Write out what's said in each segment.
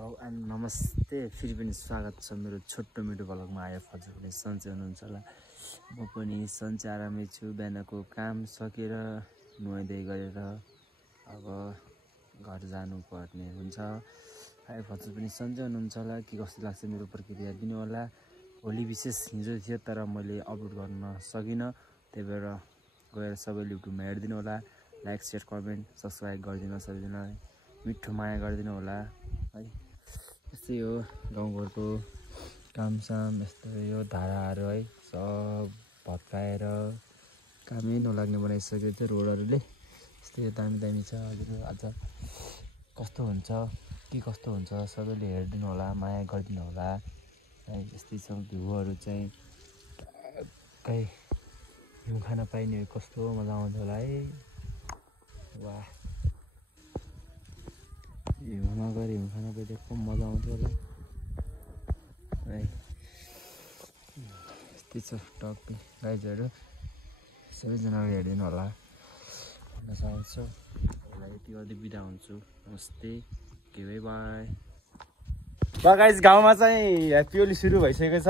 hello and नमस्ते फेरि पनि स्वागत छ मेरो छोटो मिठो भ्लगमा आयो हजुर पनि सन्चै हुनुहुन्छ होला म पनि सन्चै आरामै छु बिहानको काम सकेर नुहाइधुवाइ गरेर अब घर जानु पर्ने हुन्छ आयो हजुर पनि सन्चै हुनुहुन्छ होला के कस्तो लाग्छ मेरो प्रक्रिया दिनु होला भोलि विशेष हिजो थियो तर मैले अपलोड गर्न सकिन त्यही भएर गएर सबैले युट्युबमा हेर्दिनु होला लाइक शेयर कमेन्ट सब्स्क्राइब गरिदिनु सबैजना मिठो माया गरिदिनु होला है यस्तै हो गाउँघरको कामसाम यस्तो यो धाराहरू है सब भत्काएर कामै नलाग्ने बनाइसकेको थियो रोडहरूले यस्तै दामी दामी छ हजुर आज कस्तो हुन्छ के कस्तो हुन्छ सबैले हेरिदिनु होला माया गरिदिनु होला है यस्तै छ भ्यूहरू चाहिँ कहीँ हिउँ खान पाइने कस्तो मजा आउँछ होला है वाह हिउँमा गएर हिउँ खान पाइदिए कम मजा आउँथ्यो होला है यस्तै छ टक्कै गाइजहरू सबैजनाले हेरिदिनु होला भन्न चाहन्छु यसलाई यति गर्दै बिदा हुन्छु नमस्ते के बाई ल गाइज गाउँमा चाहिँ ह्याप्पी होली सुरु भइसकेको छ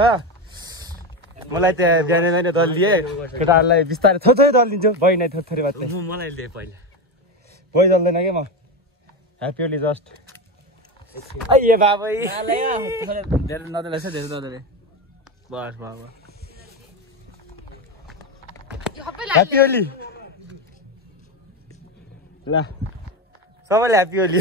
मलाई त्यहाँ बिहान बिहान दल दिए केटाहरूलाई बिस्तारै थोरै दल दिन्छु भइ नै थोरै मात्रै मलाई दिएँ पहिला भइ चल्दैन कि म ह्याप्पी होली जस्ट ए बाबै धेरै नदेला छ धेरै नदेले बस बाबा ह्याप्पी होली ल सबैले ह्याप्पी होली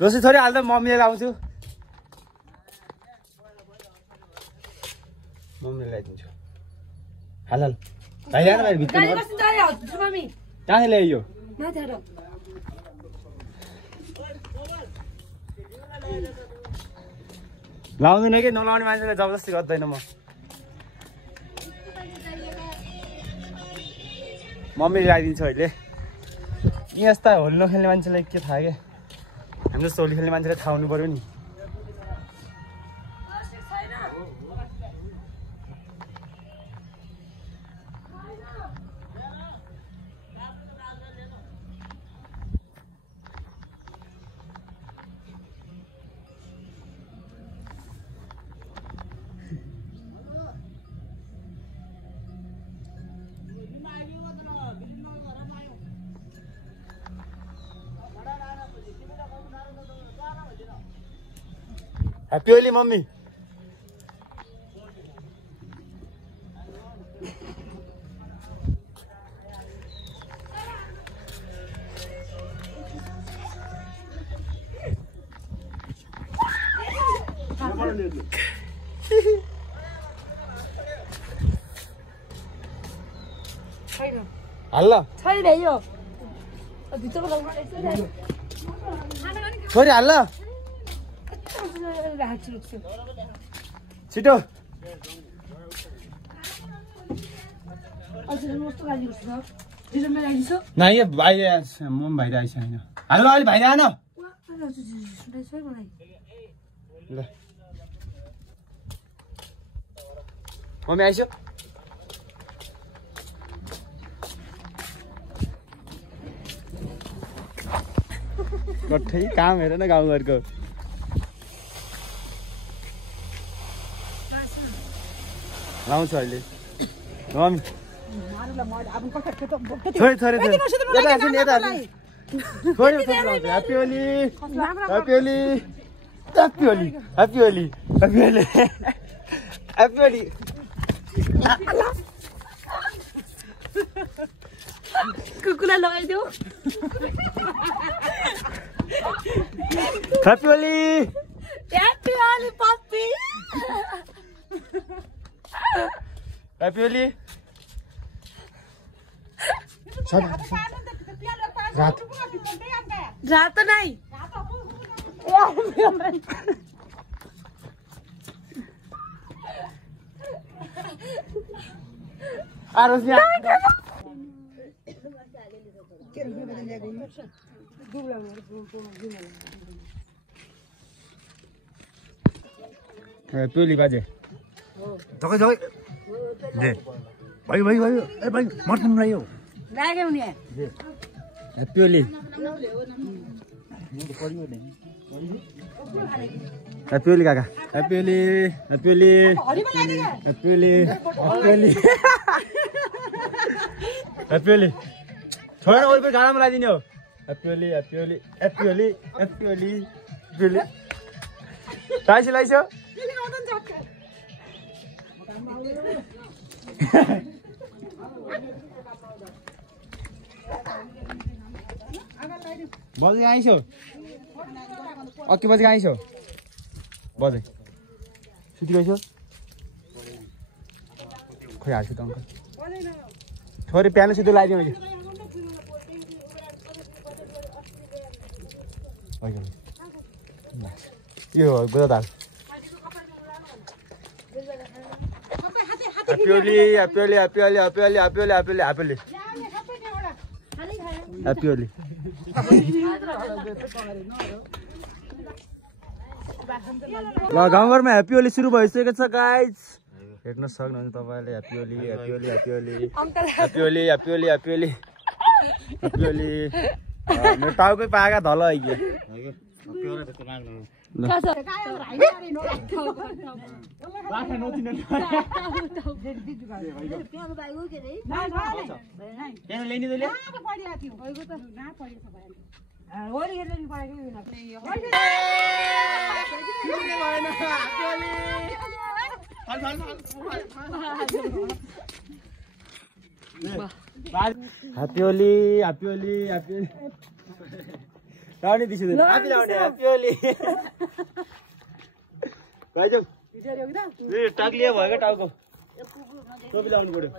जोसी थोरै हाल्दा मम्मीले लाउँछु मम्मीले ल्याइदिन्छु हाल भाइ ल्याएन भाइ भित्र कहाँ ल्याइयो लाउँदैन कि नलाउने मान्छेलाई जबरजस्ती गर्दैन म मम्मीले ल्याइदिन्छु अहिले यस्ता होली नखेल्ने मान्छेलाई के थाहा क्या हामी जस्तो होली खेल्ने मान्छेलाई थाहा हुनु पर्यो नि ह्याप्पी होली मम्मी हल्ला छोरी हल्ला छिटो नहीं ये भाइ म भाइ आइस हैन हाल्नु अलि भाइ आएन ल मम्मी आइसो गठै काम हेर न गाउँघरको लाउँछु अहिले मम्मी थोरै थोरै happy Holi happy Holi happy Holi happy Holi happy Holi happy Holi कुकुरलाई लगाइदेऊ happy Holi happy Holi puppy happy Holi रात नहीं ह्याप्पी होली बाजे जग्गा जग्गा दे भाइ भाइ भाइ ए भाइ मर्नु रह्यो लाग्यो नि ह्याप्पी होली ह्याप्पी होली काका happy Holi happy Holi happy Holi happy Holi छोडेर वरिपरि गाडामा लगाइदिने हो happy Holi happy Holi happy Holi happy Holi happy Holi lyso बजे आइसो अक्की बजे आइसो बजे सुति गइसो खोइ हाल्छु त अङ्कल छोरी प्यानो सिधै लगाइदिउँ यो गोदा दाल happy Holi happy Holi happy Holi happy Holi happy Holi happy Holi happy Holi happy Holi ल गाउँघरमा ह्याप्पी होली सुरु भइसकेको छ गाइज हेर्न सक्नुहुन्छ तपाईँले happy Holi happy Holi happy Holi happy Holi happy Holi happy Holi happy Holi मेरो टाउकै पाएका धल आइगयो happy Holi happy Holi happy Holi लाउने दिसुदैन आफै लाउने ह्याप्पी होली भाइ जाऊ ए टाक्लिया भयो क्या टाउको टोपी लाउनु पर्यो